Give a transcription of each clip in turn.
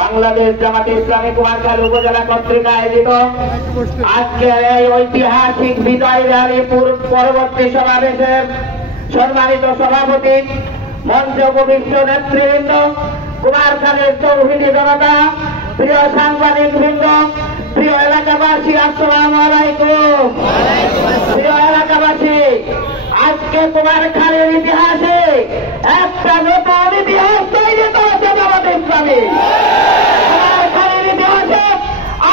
বাংলাদেশ জামাতে ইসলামী কুমারখালী উপজেলা কর্তৃক আয়োজিত আজকের এই ঐতিহাসিক বিজয় র্যালি পরবর্তী সমাবেশের সম্মানিত সভাপতি, মঞ্চ উপবিষ্ট নেতৃবৃন্দ, কুমারখালীর তৌহিদি জনতা, প্রিয় সাংবাদিক বৃন্দ, প্রিয় এলাকাবাসী, আসসালামু আলাইকুম। প্রিয় এলাকাবাসী, আজকে কুমারখালীর ইতিহাসে একটা নতুন ইতিহাস তৈরি করেছে জামাতে ইসলামী। কুমারখালীর ইতিহাসে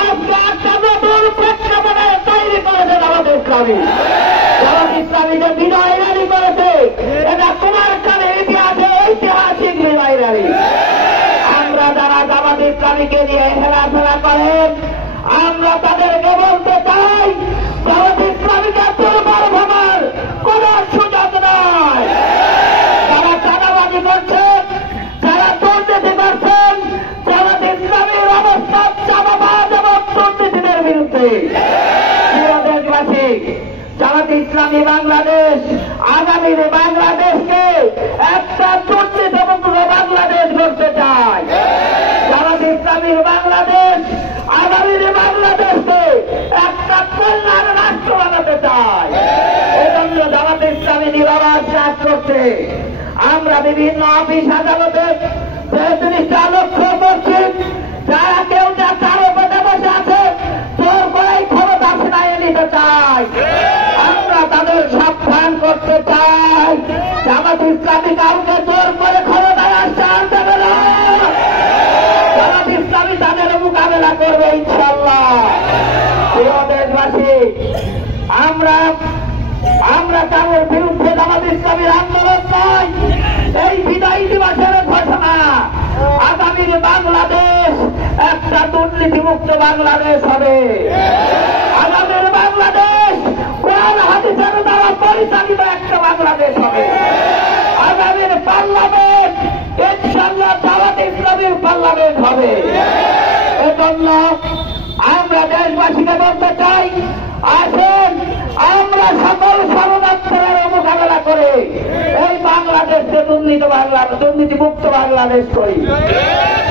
আজকে একটা নতুন প্রেক্ষাপটে তৈরি করেছে জামাতে ইসলামী। জামাতে ইসলামী যে বিজয় র্যালি করেছে, এটা কুমারখালীর ইতিহাসে ঐতিহাসিক বিজয় র্যালি। আমরা যারা জামাতে ইসলামীকে নিয়ে হেলাফেলা করেন, আমরা তাদেরকে বলতে চাই, জামাতে ইসলামীকে দুর্বল ভাবার কোন সুযোগ নয়। যারা চাঁদাবাজি করছেন, যারা দুর্নীতি করছেন, জামাতে ইসলামীর অবস্থা চাঁদাবাজ এবং দুর্নীতিদের বিরুদ্ধে। প্রিয় দেশবাসী, জামাতে ইসলামী বাংলাদেশ আগামীর বাংলাদেশকে একটা দুর্নীতিমুক্ত বাংলাদেশ করতে চায়। জামাতে ইসলামীর বাংলাদেশ আগামীর বাংলাদেশকে একটা কল্যাণ রাষ্ট্র বানাতে চায়। এজন্য জামাতে ইসলামী নিরবাধ কাজ করছে। আমরা বিভিন্ন অফিস আদালতে ৩৩টা লক্ষ্য করছি, যারা কেউ যা কারো পেটে বসে আছে, জোর করে ক্ষমতা ছিনাইয়ে নিতে চায়। আমরা তাদের সাবধান করতে চাই, জামাতে ইসলামী কাউকে জোর করে ক্ষমতায় আসতে আনতে হবে না। জামাতে ইসলামী তাদের মোকাবেলা করবে ইনশাআল্লাহ। প্রিয় দেশবাসী, আমরা কারোর বিরুদ্ধে জামাতে ইসলামীর আন্দোলন নয়। এই বিদায়ী দিবসের ঘোষণা, আগামীর বাংলাদেশ একটা দুর্নীতিমুক্ত বাংলাদেশ হবে। আগামীর বাংলাদেশ কোরআন হাদিসের দ্বারা পরিচালিত একটা বাংলাদেশ হবে। আগামীর পার্লামেন্ট ইনশাআল্লাহ জামাতে ইসলামীর পার্লামেন্ট হবে। এজন্য আমরা দেশবাসীকে বলতে চাই, আসেন আমরা সকল ষড়যন্ত্রের মোকাবেলা করে এই বাংলাদেশকে দুর্নীতিমুক্ত বাংলাদেশ করি।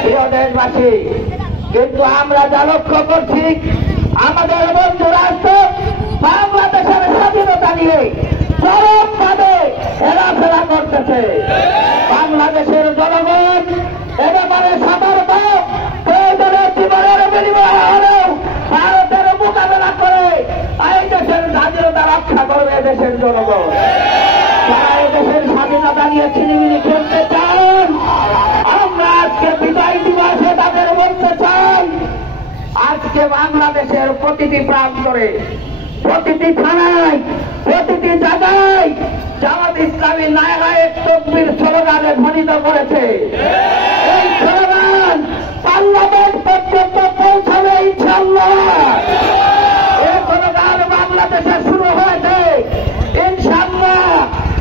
প্রিয় দেশবাসী, কিন্তু আমরা যা লক্ষ্য করছি, আমাদের বন্ধু রাষ্ট্র বাংলাদেশের স্বাধীনতা নিয়ে চরমভাবে হেরাফেরা করতেছে। বাংলাদেশের জনগণ এ ব্যাপারে সতর্ক, প্রয়োজনের জীবনের বিনিময় হলেও ভারতের মোকাবেলা করে এই দেশের স্বাধীনতা রক্ষা করবে দেশের জনগণ। যারা এই দেশের স্বাধীনতা নিয়ে ছিনিমিনি খেলতে চান, আমরা আজকে বিজয় দিবসে তাদের বলতে চাই, আজকে বাংলাদেশের প্রতিটি প্রান্তরে, প্রতিটি থানায়, প্রতিটি জায়গায় জামাতে ইসলামী নায়ক তকবীর স্লোগানে ধ্বনিত করেছে। এই স্লোগান পার্লামেন্ট পর্যন্ত পৌঁছাবে ইনশাআল্লাহ। এই স্লোগান বাংলাদেশে শুরু হয়েছে, ইনশাআল্লাহ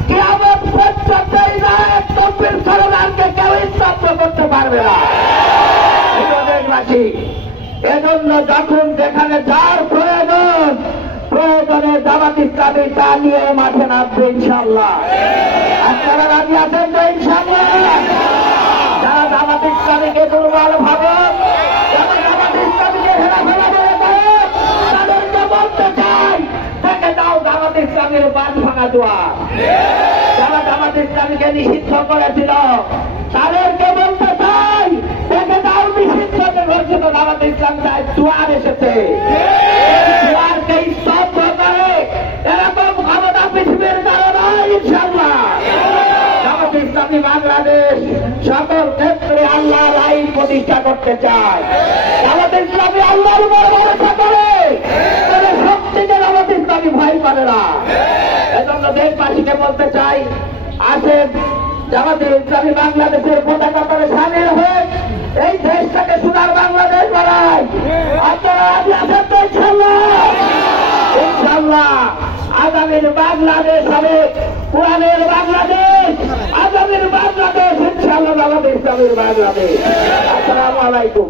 কিয়ামত পর্যন্ত এই নায়ক তকবীর স্লোগানকে কেউ স্তব্ধ করতে পারবে না। দেশবাসী, এজন্য যখন যেখানে যার প্রয়োজনে জামাতে ইসলামী তা নিয়ে মাঠে নামবে ইনশাআল্লাহ। আপনারা রাজি আছেন তো ইনশাআল্লাহ? যারা জামাতে ইসলামীকে দুর্বল ভাবে, যারা জামাতে ইসলামীকে হেলাফেলা করে দেয়, তাদেরকে বলতে চাই, থেকে দাও জামাতে ইসলামীর বাঁধ ভাঙা দুয়ার। যারা জামাতে ইসলামীকে নিষিদ্ধ করেছিল, তাদেরকে বলতে চাই, থেকে দাও নিষিদ্ধ ঘোষিত জামাতে ইসলাম দুয়ার এসেছে। দুয়ারকে স্তব্ধ করে এরকম ক্ষমতা পৃথিবীর কারণে ইনশাআল্লাহ জামাতে ইসলামী বাংলাদেশ সকল ক্ষেত্রে আল্লাহর আইন প্রতিষ্ঠা করতে চায়। জামাতে ইসলামী আল্লাহর উপর ভরসা করে, শক্তিকে জামাতে ইসলামী ভয় করে না। এজন্য দেশবাসীকে বলতে চাই, আসেন জামাতে ইসলামী বাংলাদেশের পতাকা করে সামিল হয়ে এই দেশটাকে সোনার বাংলাদেশ বানায়। আপনারা আজ আসেন তো ইনশাআল্লাহ? ইনশাআল্লাহ আগামীর বাংলাদেশ হবে কোরআনের বাংলাদেশ। আগামীর বাংলাদেশ ইনশাআল্লাহ জামাতে ইসলামীর বাংলাদেশ। আসসালামু আলাইকুম।